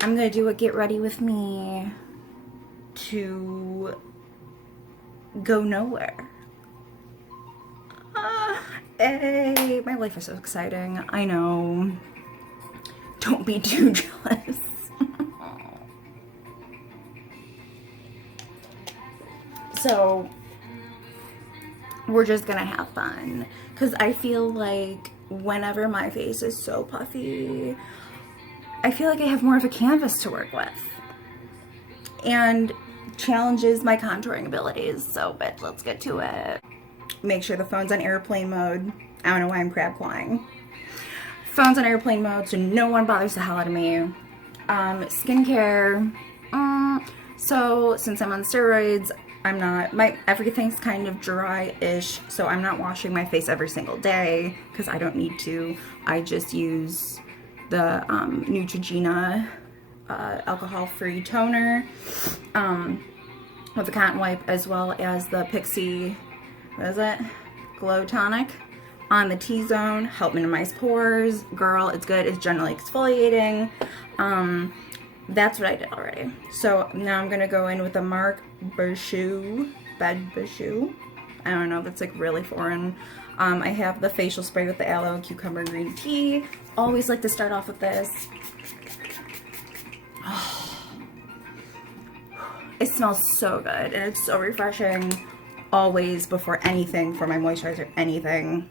I'm gonna do a get ready with me to go nowhere. Hey, my life is so exciting. I know. Don't be too jealous. So, we're just gonna have fun. Because I feel like whenever my face is so puffy, I feel like I have more of a canvas to work with. And challenges my contouring abilities. So, but let's get to it. Make sure the phone's on airplane mode. I don't know why I'm crab clawing. Phone's on airplane mode so no one bothers the hell out of me. Skincare. So since I'm on steroids, I'm not, everything's kind of dry-ish, so I'm not washing my face every single day because I don't need to. I just use the Neutrogena alcohol-free toner with a cotton wipe, as well as the Pixie, what is it? Glow Tonic on the T-zone. Help minimize pores. Girl, it's good. It's generally exfoliating. That's what I did already. So now I'm gonna go in with the Marc Berchou. I don't know, that's like really foreign. I have the facial spray with the aloe and cucumber green tea. Always like to start off with this. It smells so good and it's so refreshing. Always before anything, for my moisturizer, anything.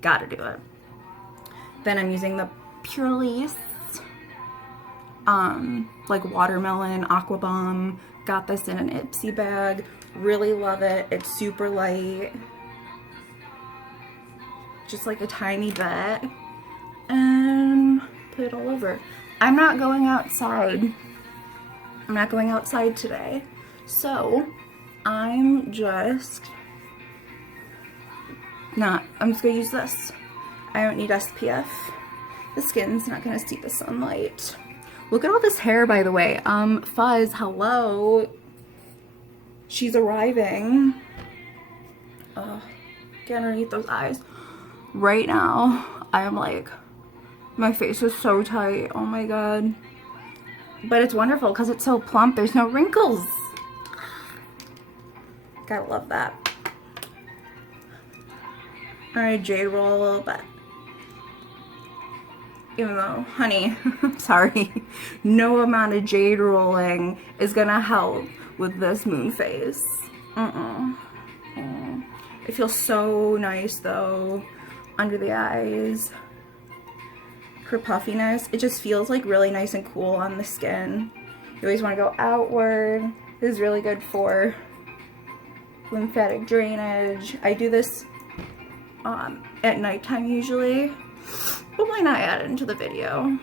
Gotta do it. Then I'm using the Purelisse, like watermelon aqua bomb. Got this in an Ipsy bag. Really love it. It's super light, just like a tiny bit, and put it all over. I'm not going outside. I'm not going outside today, so I'm just gonna use this. I don't need SPF. The skin's not gonna see the sunlight. Look at all this hair, by the way. Fuzz, hello. She's arriving. Get underneath those eyes. Right now, I'm like, my face is so tight. Oh my god. But it's wonderful because it's so plump. There's no wrinkles. Gotta love that. Alright, jade roll a little bit. Even though, honey, sorry, no amount of jade rolling is gonna help with this Moonface. It feels so nice though, under the eyes. For puffiness, it just feels like really nice and cool on the skin. You always want to go outward. This is really good for lymphatic drainage. I do this at nighttime usually, but why not add it into the video?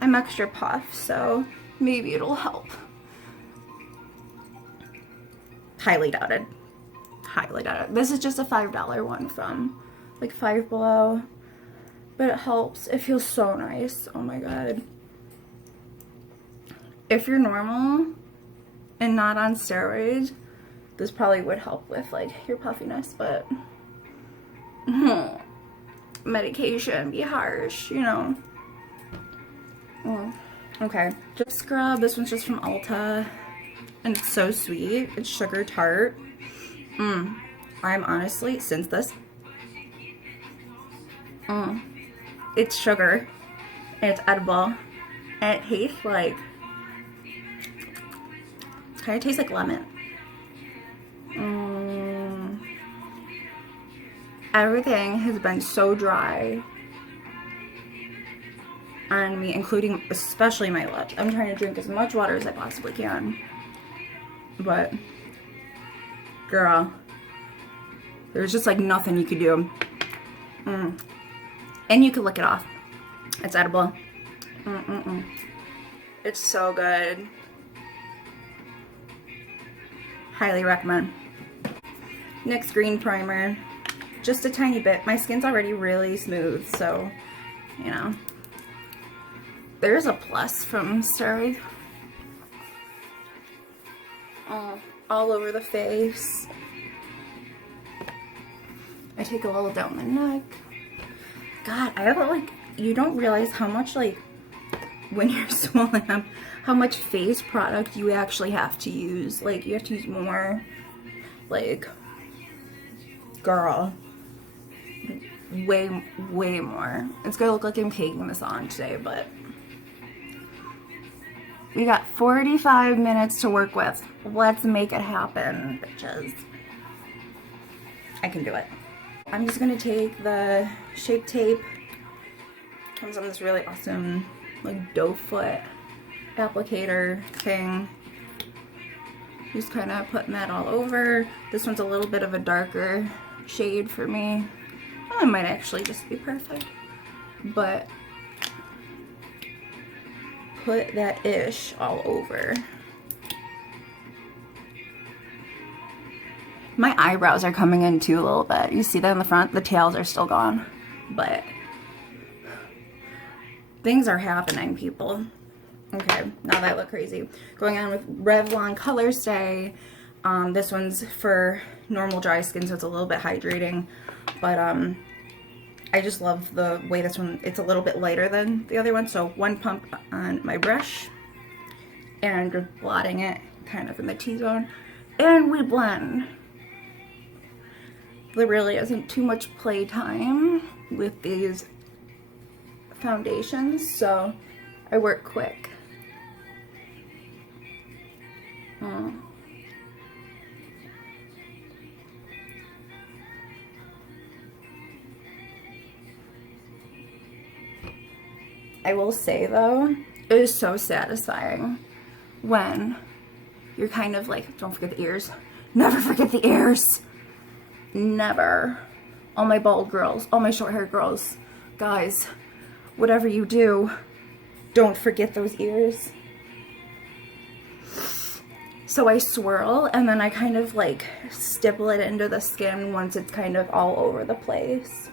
I'm extra puff, so maybe it'll help. Highly doubted. Highly doubted. This is just a $5 one from like Five Below, but it helps. It feels so nice. Oh my god. If you're normal and not on steroids, this probably would help with like your puffiness, but medication be harsh, you know. Okay, just scrub. This one's just from Ulta, and it's so sweet. It's sugar tart. I'm honestly, since this, it's sugar, and it's edible, and it tastes like, it kind of tastes like lemon. Everything has been so dry on me, including especially my lips. I'm trying to drink as much water as I possibly can, but girl, there's just like nothing you could do. And you could lick it off. It's edible. It's so good. Highly recommend. NYX green primer, just a tiny bit. My skin's already really smooth, so you know, there's a plus from steroid. All over the face. I take a little down the neck. God, I have like, you don't realize how much like when you're swollen up how much face product you actually have to use. Like, you have to use more. Like, girl, way more. It's gonna look like I'm taking this on today, but we got 45 minutes to work with. Let's make it happen, bitches. I can do it. I'm just gonna take the Shape Tape. Comes on this really awesome, like, doe foot applicator thing. Just kind of putting that all over. This one's a little bit of a darker shade for me. Well, it might actually just be perfect. But put that ish all over. My eyebrows are coming in too a little bit. You see that in the front? The tails are still gone. But things are happening, people. Okay, now that I look crazy. Going on with Revlon Color Stay. This one's for normal dry skin, so it's a little bit hydrating. But I just love the way this one, it's a little bit lighter than the other one. So one pump on my brush. And just blotting it kind of in the T-zone. And we blend. There really isn't too much playtime with these foundations, so I work quick. I will say though, it is so satisfying when you're kind of like, don't forget the ears. Never forget the ears. Never. All my bald girls, all my short hair girls, guys, whatever you do, don't forget those ears. So I swirl and then I kind of like stipple it into the skin once it's kind of all over the place.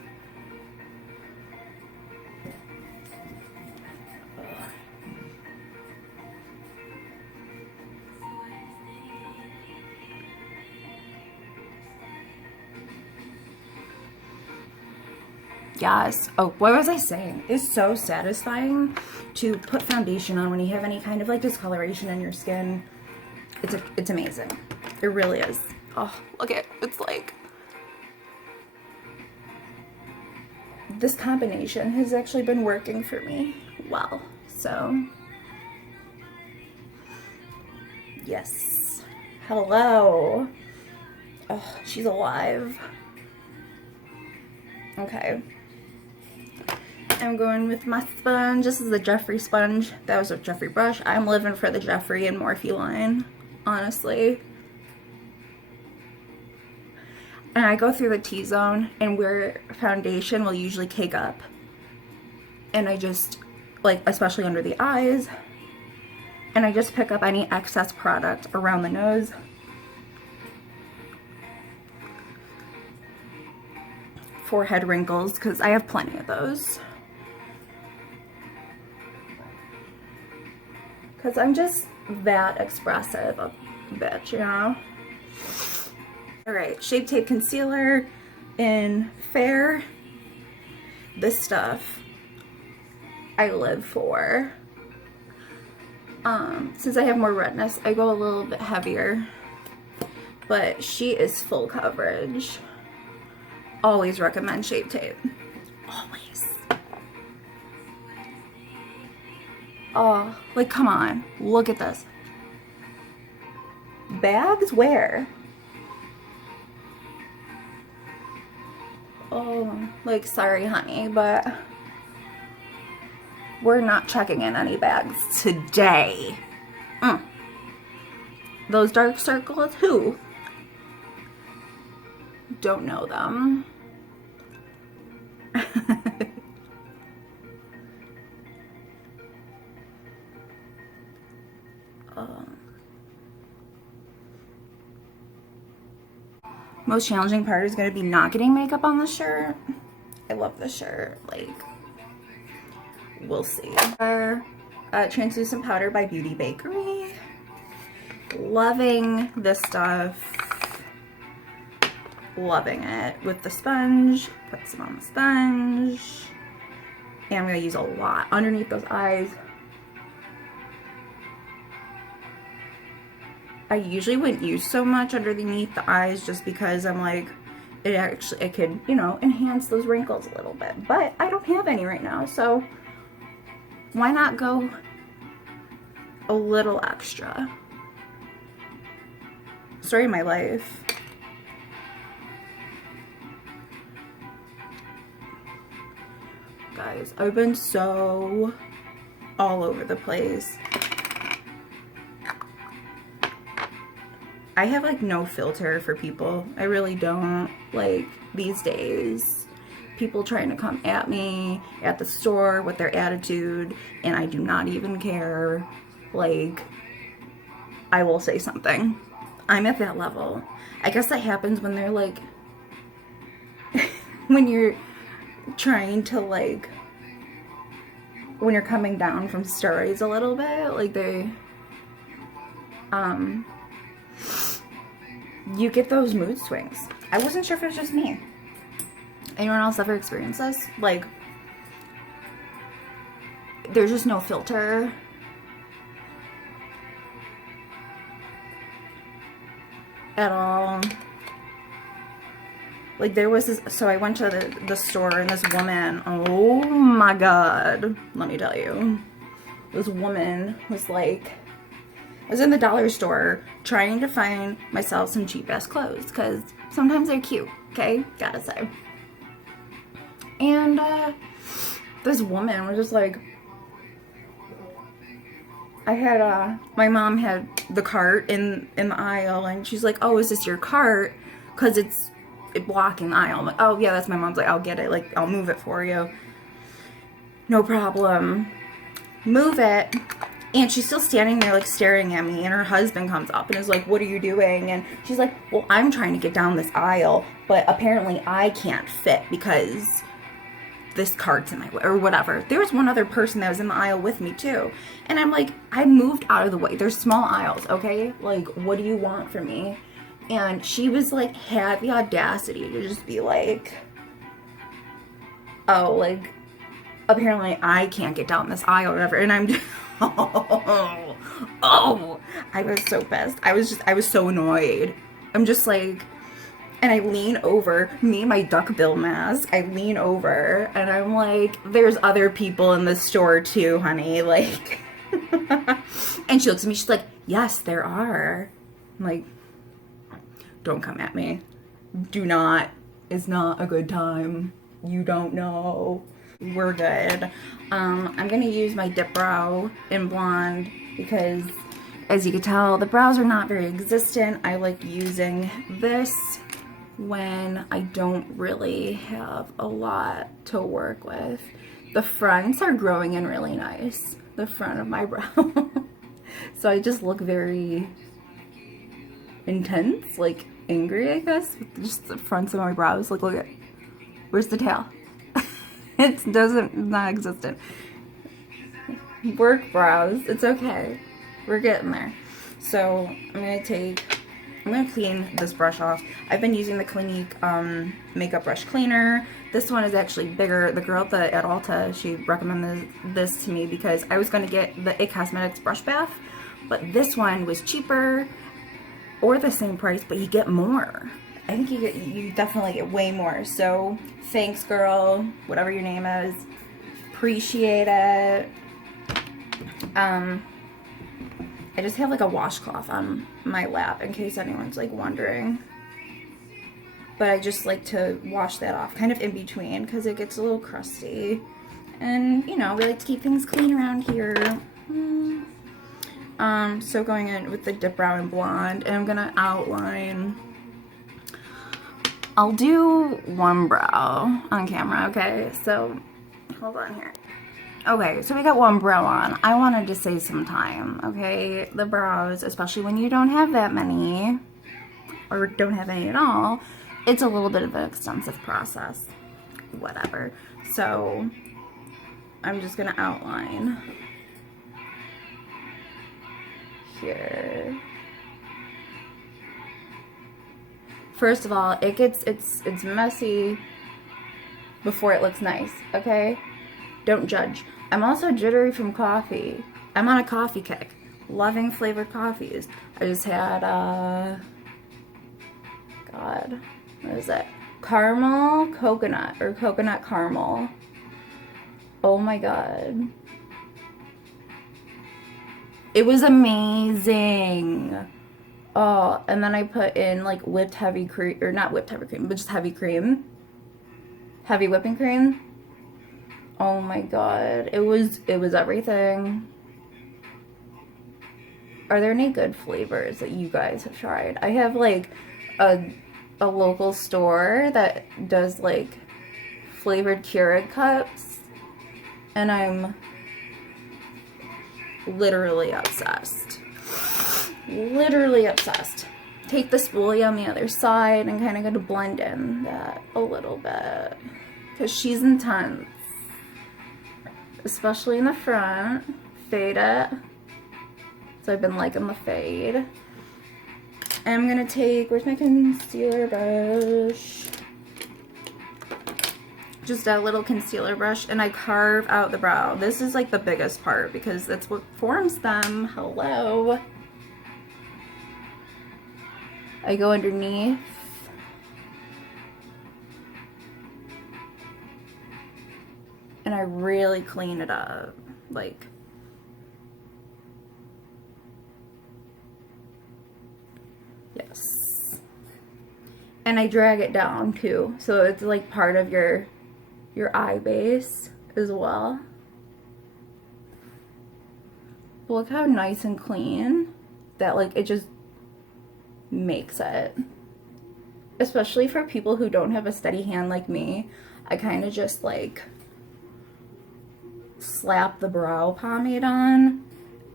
Yes. Oh, what was I saying? It's so satisfying to put foundation on when you have any kind of like discoloration in your skin. It's amazing. It really is. Oh, look at it. It's like this combination has actually been working for me well. So yes. Hello. Oh, she's alive. Okay. I'm going with my sponge. This is the Jeffree sponge. That was a Jeffree brush. I'm living for the Jeffree and Morphe line, honestly. And I go through the T-zone and where foundation will usually cake up. And I just, like, especially under the eyes. And I just pick up any excess product around the nose. Forehead wrinkles, because I have plenty of those. Because I'm just that expressive a bitch, you know? Alright, Shape Tape Concealer in Fair. This stuff I live for. Since I have more redness, I go a little bit heavier. But she is full coverage. Always recommend Shape Tape. Always. Oh, like, come on. Look at this. Bags? Where? Oh, like, sorry, honey, but we're not checking in any bags today. Those dark circles? Who? Don't know them. Most challenging part is going to be not getting makeup on the shirt. I love the shirt. Like, we'll see. Translucent powder by Beauty Bakery. Loving this stuff. Loving it. With the sponge. Put some on the sponge. And I'm going to use a lot underneath those eyes. I usually wouldn't use so much underneath the eyes just because I'm like, it could, you know, enhance those wrinkles a little bit. But I don't have any right now, so why not go a little extra? Story of my life. Guys, I've been so all over the place. I have like no filter for people. I really don't. Like these days, people trying to come at me at the store with their attitude, and I do not even care. Like, I will say something. I'm at that level. I guess that happens when they're like, when you're trying to like, when you're coming down from stories a little bit, like you get those mood swings. I wasn't sure if it was just me. Anyone else ever experienced this? Like, there's just no filter. At all. Like, there was this, so I went to the store, and this woman, oh my god, let me tell you, this woman was like, I was in the dollar store trying to find myself some cheap ass clothes, because sometimes they're cute, okay, gotta say. And this woman was just like, I had, my mom had the cart in the aisle, and she's like, oh, is this your cart? Because it's blocking the aisle. I'm like, oh, yeah, that's my mom's. Like, I'll get it. Like, I'll move it for you. No problem. Move it. And she's still standing there, like, staring at me, and her husband comes up and is like, what are you doing? And she's like, well, I'm trying to get down this aisle, but apparently I can't fit because this cart's in my way, or whatever. There was one other person that was in the aisle with me too, and I'm like, I moved out of the way. There's small aisles, okay? Like, what do you want from me? And she was like, had the audacity to just be like, oh, like, apparently I can't get down this aisle or whatever. And I'm just, oh, I was so pissed. I was so annoyed. I'm just like, and I lean over, me and my duckbill mask, I lean over, and I'm like, there's other people in the store too, honey, like, and she looks at me, she's like, yes, there are. I'm like, don't come at me. Do not. It's not a good time. You don't know. We're good. I'm gonna use my dip brow in blonde because, as you can tell, the brows are not very existent. I like using this when I don't really have a lot to work with. The fronts are growing in really nice. The front of my brow. So I just look very intense, like angry, I guess, with just the fronts of my brows. Like, look at, where's the tail? It's not existent. Work brows, it's okay. We're getting there. So I'm gonna clean this brush off. I've been using the Clinique makeup brush cleaner. This one is actually bigger. The girl at Ulta, she recommended this to me because I was gonna get the It Cosmetics brush bath, but this one was cheaper or the same price, but you get more. I think you definitely get way more. So thanks, girl, whatever your name is. Appreciate it. I just have like a washcloth on my lap in case anyone's like wondering. But I just like to wash that off kind of in between because it gets a little crusty. And, you know, we like to keep things clean around here. So going in with the dip brow and blonde, and I'm gonna outline. I'll do one brow on camera, okay? So, hold on here. Okay, so we got one brow on. I wanted to save some time, okay? The brows, especially when you don't have that many, or don't have any at all, it's a little bit of an extensive process. Whatever. So, I'm just gonna outline here. First of all, it's messy before it looks nice, okay? Don't judge. I'm also jittery from coffee. I'm on a coffee kick. loving flavored coffees. I just had, God, what is it? Caramel coconut, or coconut caramel. Oh my God. It was amazing. Oh, and then I put in like whipped heavy cream, or not whipped heavy cream, but just heavy cream. Heavy whipping cream. Oh my God. It was everything. Are there any good flavors that you guys have tried? I have like a local store that does like flavored Keurig cups, and I'm literally obsessed. Literally obsessed. Take the spoolie on the other side and kind of going to blend in that a little bit, because she's intense, especially in the front. Fade it. So I've been liking the fade. And I'm going to take, where's my concealer brush? Just a little concealer brush, and I carve out the brow. This is like the biggest part because that's what forms them. Hello. I go underneath. And I really clean it up. Like, yes. And I drag it down too. So it's like part of your eye base as well. Look how nice and clean that, like, it just makes it. Especially for people who don't have a steady hand like me, I kind of just like slap the brow pomade on,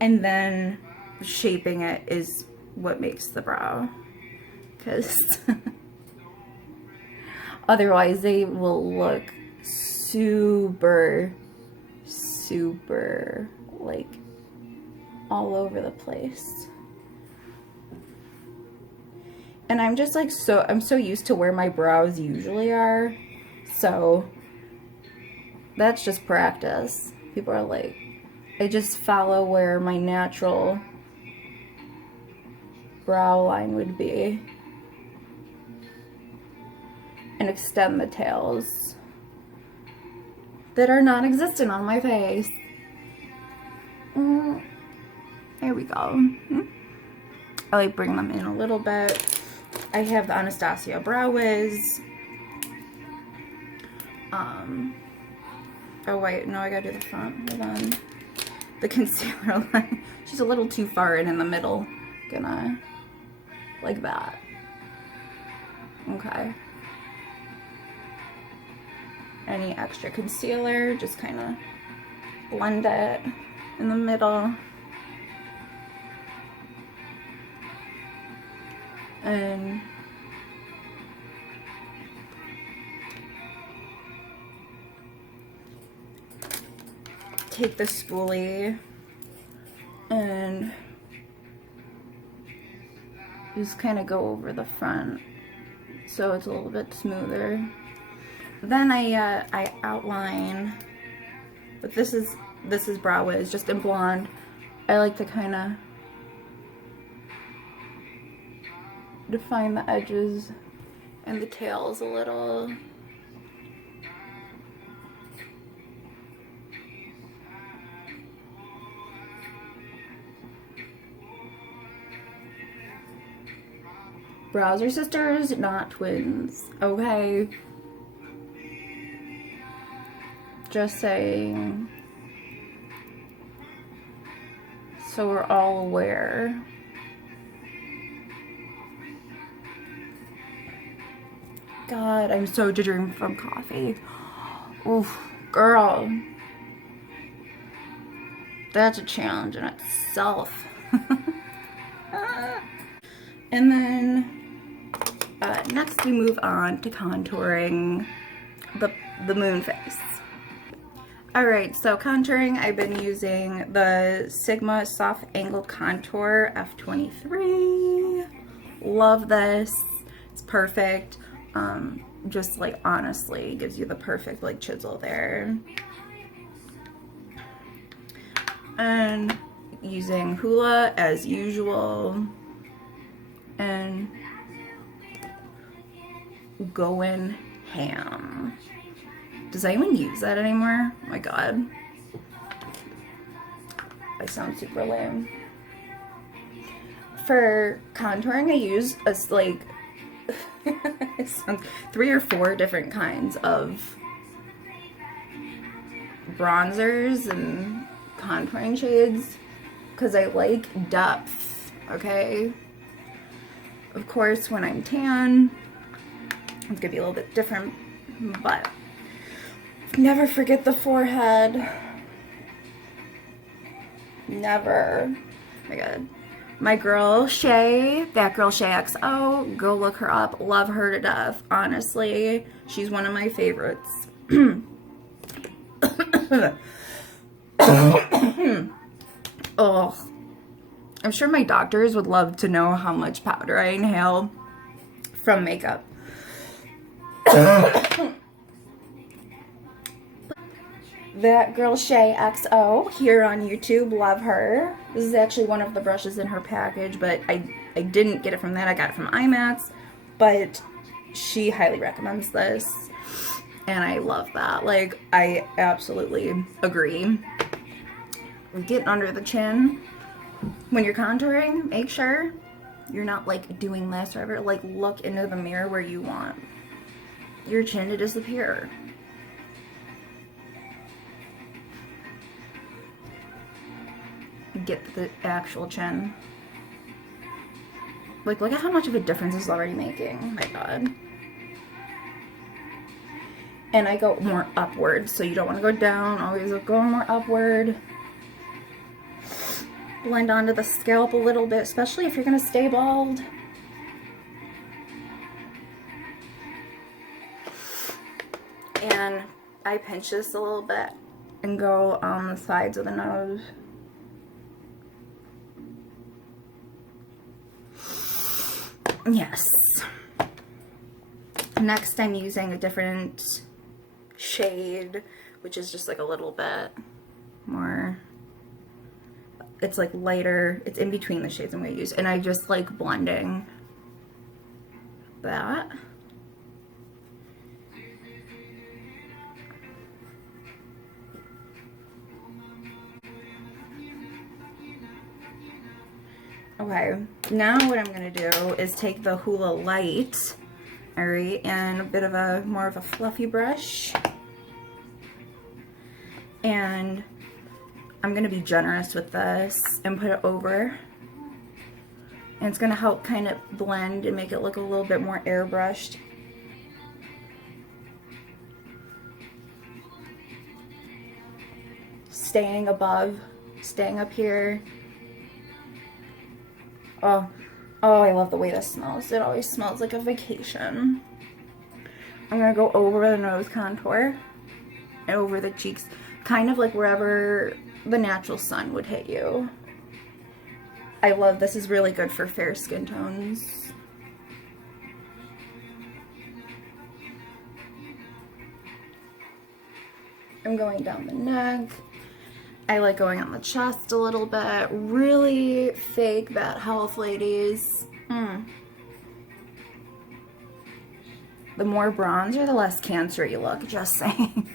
and then shaping it is what makes the brow, because otherwise they will look super like all over the place. And I'm just like I'm so used to where my brows usually are, so that's just practice. People are like, I just follow where my natural brow line would be and extend the tails that are non-existent on my face. There we go. I like bring them in a little bit. I have the Anastasia Brow Wiz. Oh wait, no, I gotta do the front. Hold on. The concealer line. She's a little too far in the middle. Gonna, like that. Okay. Any extra concealer, just kind of blend it in the middle. And take the spoolie and just kind of go over the front so it's a little bit smoother. Then I outline, but this is Brow Wiz, just in blonde. I like to kind of define the edges and the tails a little. Brows are sisters, not twins, okay? Just saying, so we're all aware. God, I'm so jittering from coffee. Oof, girl. That's a challenge in itself. And then next we move on to contouring the Moonface. Alright, so contouring, I've been using the Sigma Soft Angled Contour F23. Love this. It's perfect. Just like honestly gives you the perfect like chisel there. And using Hoola as usual and going ham. Does anyone use that anymore? Oh my god. I sound super lame. For contouring, I use like 3 or 4 different kinds of bronzers and contouring shades because I like depth, okay? Of course, when I'm tan, it's gonna be a little bit different, but never forget the forehead. Never. Oh my god. My girl Shay, that girl Shay XO, go look her up. Love her to death. Honestly, she's one of my favorites. Oh, I'm sure my doctors would love to know how much powder I inhale from makeup. That girl Shay XO here on YouTube, love her. This is actually one of the brushes in her package, but I didn't get it from that. I got it from IMAX, but she highly recommends this, and I love that. Like, I absolutely agree. Getting under the chin when you're contouring, make sure you're not like doing this or ever. Like, look into the mirror where you want your chin to disappear. Get the actual chin. Like, look at how much of a difference this is already making. Oh my god. And I go more upward, so you don't want to go down. Always go more upward. Blend onto the scalp a little bit, especially if you're going to stay bald. And I pinch this a little bit and go on the sides of the nose. Yes. Next, I'm using a different shade, which is just like a little bit more, it's like lighter, it's in between the shades I'm going to use, and I just like blending that. Okay, now what I'm going to do is take the Hoola Light, alright, and a bit of a, more of a fluffy brush, and I'm going to be generous with this and put it over, and it's going to help kind of blend and make it look a little bit more airbrushed. Staying above, staying up here. Oh, I love the way this smells. It always smells like a vacation. I'm going to go over the nose contour and over the cheeks, kind of like wherever the natural sun would hit you. I love this. Is really good for fair skin tones. I'm going down the neck. I like going on the chest a little bit. Really fake that health, ladies. The more bronzer, the less cancer you look, just saying.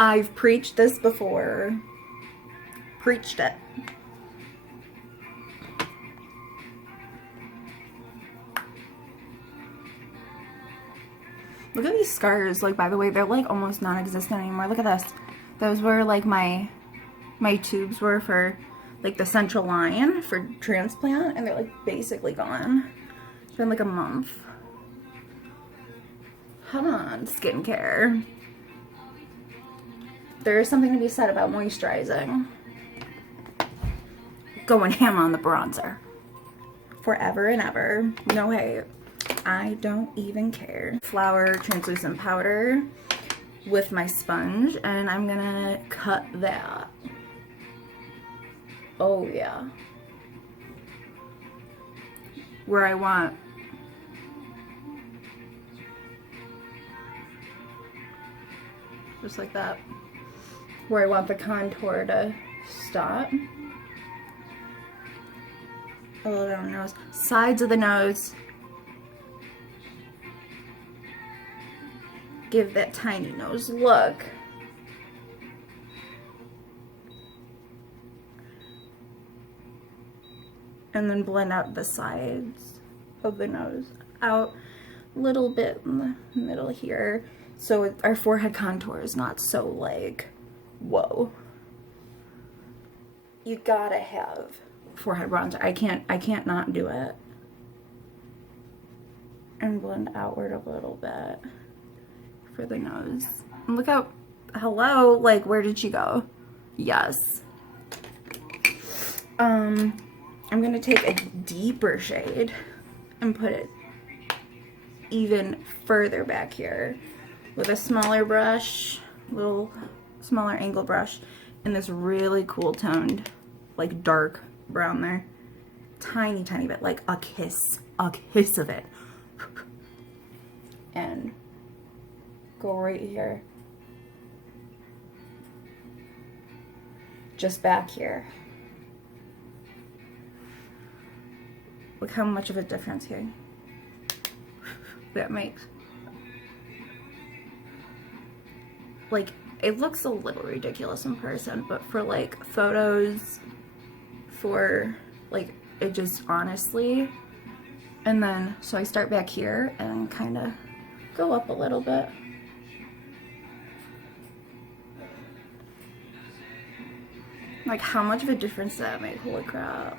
I've preached this before. Preached it. Look at these scars. Like, by the way, they're like almost non-existent anymore. Look at this. Those were like my tubes were for like the central line for transplant, and they're like basically gone. It's been like a month. Come on, skincare. There is something to be said about moisturizing. Going ham on the bronzer. Forever and ever. No hate. I don't even care. Flour translucent powder with my sponge, and I'm gonna cut that. Oh yeah. Where I want. Just like that. Where I want the contour to Stop. A little bit on the nose. Sides of the nose. Give that tiny nose look. And then blend out the sides of the nose out a little bit in the middle here, so our forehead contour is not so like, whoa. You gotta have forehead bronzer. I can't not do it. And blend outward a little bit for the nose. And look out, hello, like where did she go? Yes. I'm gonna take a deeper shade and put it even further back here with a smaller brush, little smaller angle brush, and this really cool toned, like dark brown there. Tiny, tiny bit, like a kiss of it. And go right here. Just back here. Look how much of a difference here that makes. Like, it looks a little ridiculous in person, but for like photos, for like, it just honestly. And then, so I start back here and kind of go up a little bit. Like, how much of a difference does that make? Holy crap.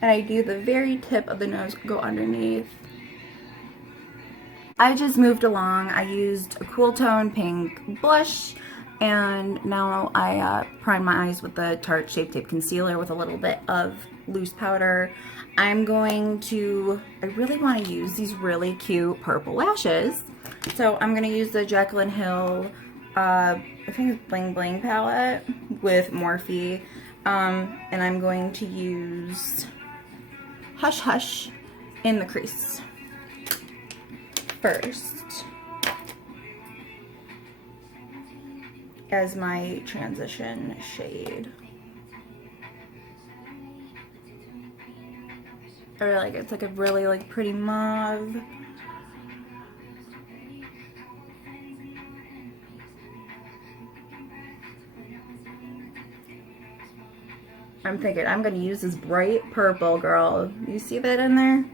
And I do the very tip of the nose, go underneath. I just moved along. I used a cool tone pink blush, and now I prime my eyes with the Tarte Shape Tape Concealer with a little bit of loose powder. I'm going to, I really want to use these really cute purple lashes. So I'm going to use the Jaclyn Hill, I think it's Bling Bling palette with Morphe. And I'm going to use Hush Hush in the crease first as my transition shade. I really like it. It's like a really like pretty mauve. I'm thinking I'm gonna use this bright purple, girl. You see that in there?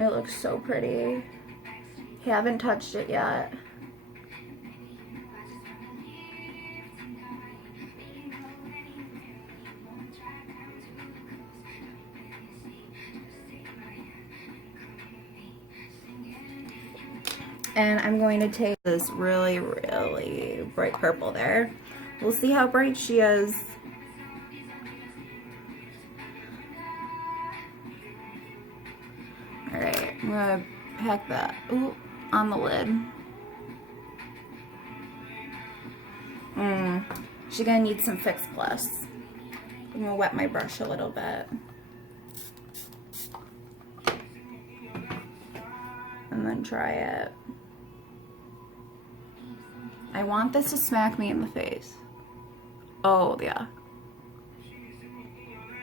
It looks so pretty. Haven't touched it yet. And I'm going to take this really, really bright purple there. We'll see how bright she is. Alright, I'm gonna pack that on the lid. She's gonna need some Fix Plus. I'm gonna wet my brush a little bit. And then try it. I want this to smack me in the face. Oh, yeah.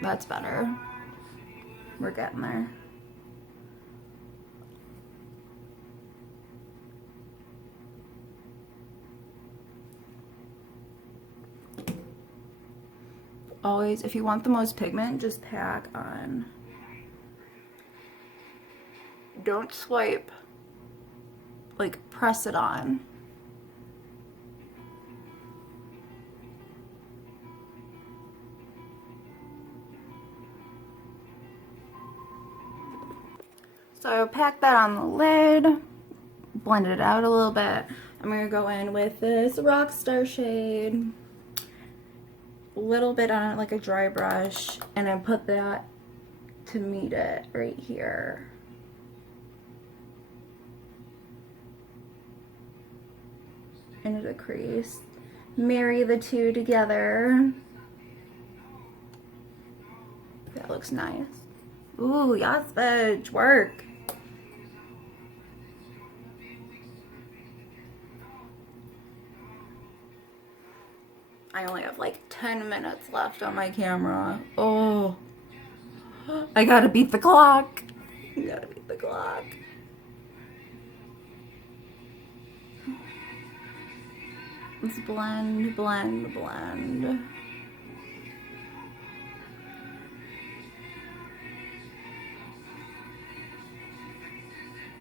That's better. We're getting there. Always, if you want the most pigment, just pack on. Don't swipe. Like, press it on. So pack that on the lid, blend it out a little bit. I'm going to go in with this Rockstar shade, a little bit on it like a dry brush, and then put that to meet it right here. Into the crease. Marry the two together. That looks nice. Ooh, yes, bitch, work. I only have like 10 minutes left on my camera. Oh, I gotta beat the clock. I gotta beat the clock. Let's blend, blend, blend.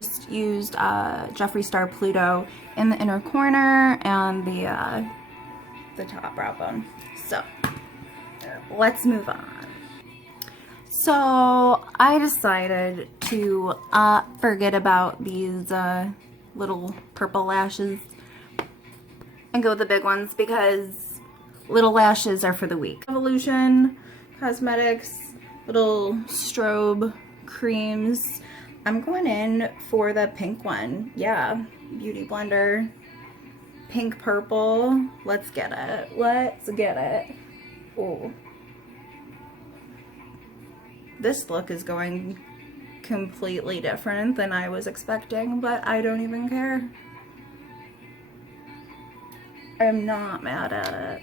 Just used Jeffree Star Pluto in the inner corner and the top brow bone. So let's move on. So I decided to forget about these little purple lashes and go with the big ones because little lashes are for the weak. Evolution Cosmetics little strobe creams. I'm going in for the pink one. Yeah, Beauty Blender. Pink purple. Let's get it. Let's get it. Oh. This look is going completely different than I was expecting, but I don't even care. I'm not mad at it.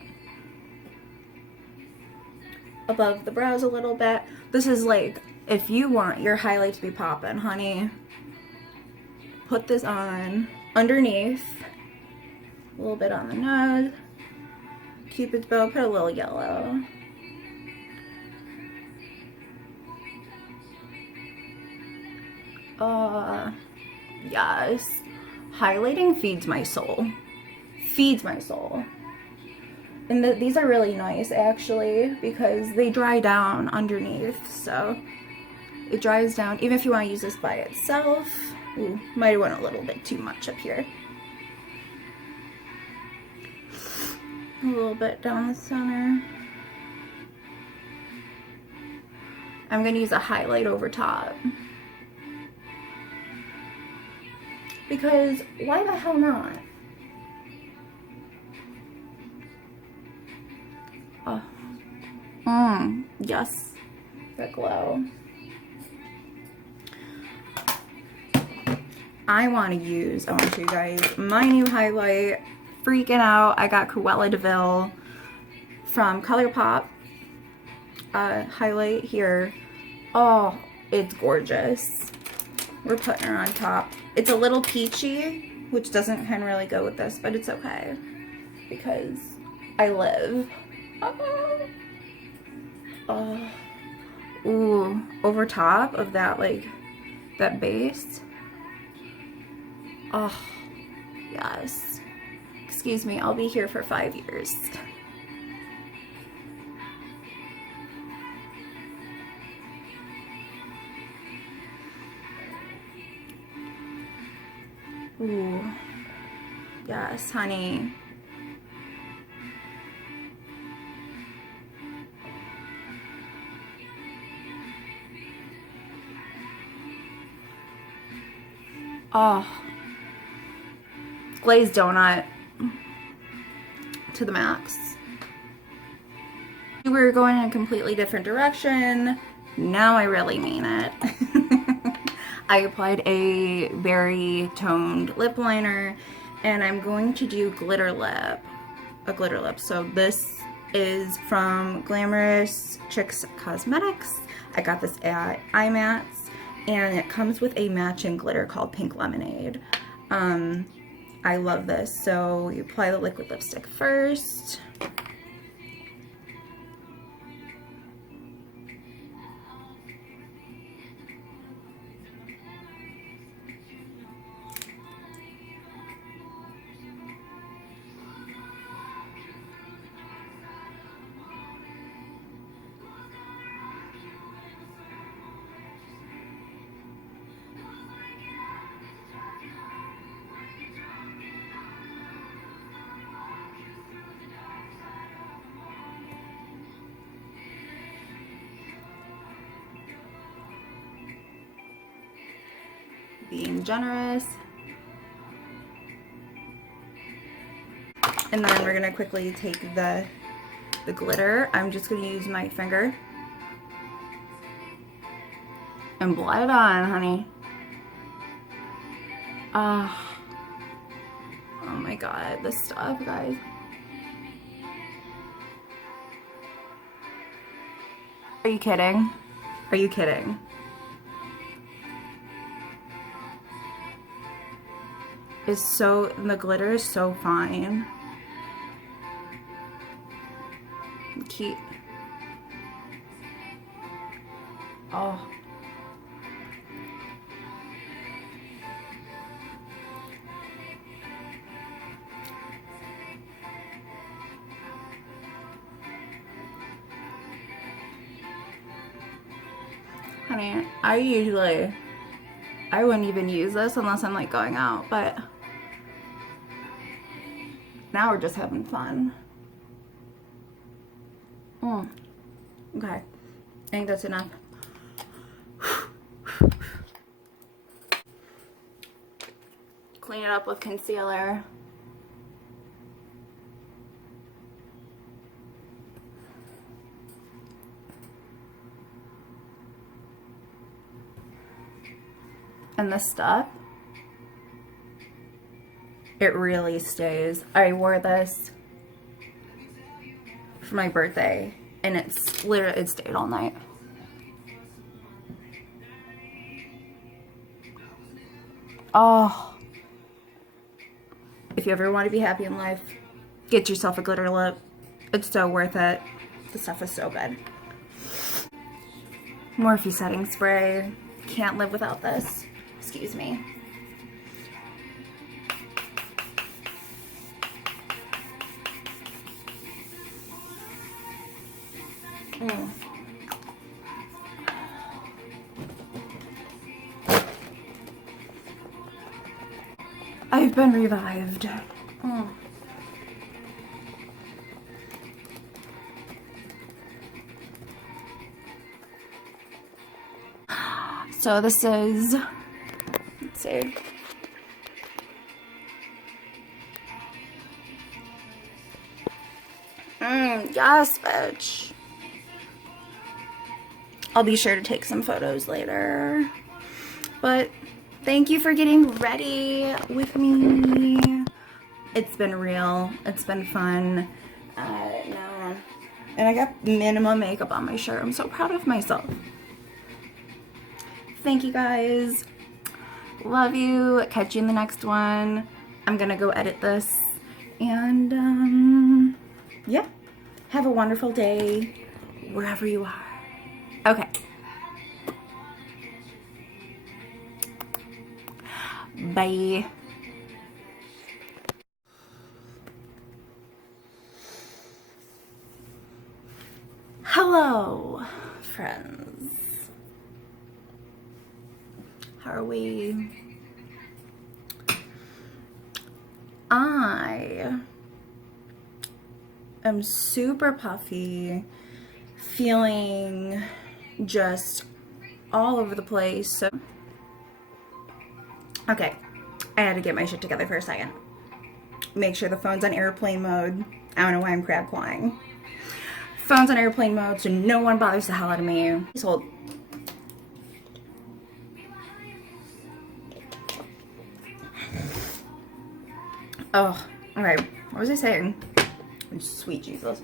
Above the brows a little bit. This is like, if you want your highlight to be popping, honey, put this on underneath. A little bit on the nose. Cupid's bow, put a little yellow. Yes. Highlighting feeds my soul. Feeds my soul. And these are really nice actually because they dry down underneath, so it dries down even if you want to use this by itself. Ooh, might have went a little bit too much up here. A little bit down the center. I'm going to use a highlight over top. Because why the hell not? Oh. Yes. That glow. I want to show you guys my new highlight. Freaking out. I got Cruella de Vil from ColourPop. Highlight here. Oh, it's gorgeous. We're putting her on top. It's a little peachy, which doesn't kind of really go with this, but it's okay because I live. Oh. Oh. Ooh, over top of that, like, that base. Oh, yes. Excuse me, I'll be here for 5 years. Ooh, yes, honey. Oh, glazed donut to the max. We were going in a completely different direction. Now I really mean it. I applied a very toned lip liner and I'm going to do glitter lip, a glitter lip. So this is from Glamorous Chicks Cosmetics. I got this at IMATS and it comes with a matching glitter called Pink Lemonade. I love this. So you apply the liquid lipstick first. Being generous. And then we're gonna quickly take the glitter. I'm just gonna use my finger and blot it on, honey. Oh my god, this stuff, guys. Are you kidding? Are you kidding? The glitter is so fine. Cute. Oh. Honey, I wouldn't even use this unless I'm like going out, but now we're just having fun. Okay, I think that's enough. Clean it up with concealer. And this stuff, it really stays. I wore this for my birthday and it stayed all night. Oh, if you ever want to be happy in life, get yourself a glitter lip. It's so worth it. The stuff is so good. Morphe setting spray. Can't live without this. Excuse me. I've been revived. So this is, let's see. Yes, bitch. I'll be sure to take some photos later. But thank you for getting ready with me. It's been real. It's been fun. And I got minimum makeup on my shirt. I'm so proud of myself. Thank you guys. Love you. Catch you in the next one. I'm gonna go edit this. And yeah. Have a wonderful day wherever you are. Okay. Bye. Hello, friends. How are we? I am super puffy, feeling just all over the place. So, okay, I had to get my shit together for a second. Make sure the phone's on airplane mode. I don't know why I'm crab clawing. Phone's on airplane mode so no one bothers the hell out of me. Just hold. Oh, okay. What was I saying? Sweet Jesus.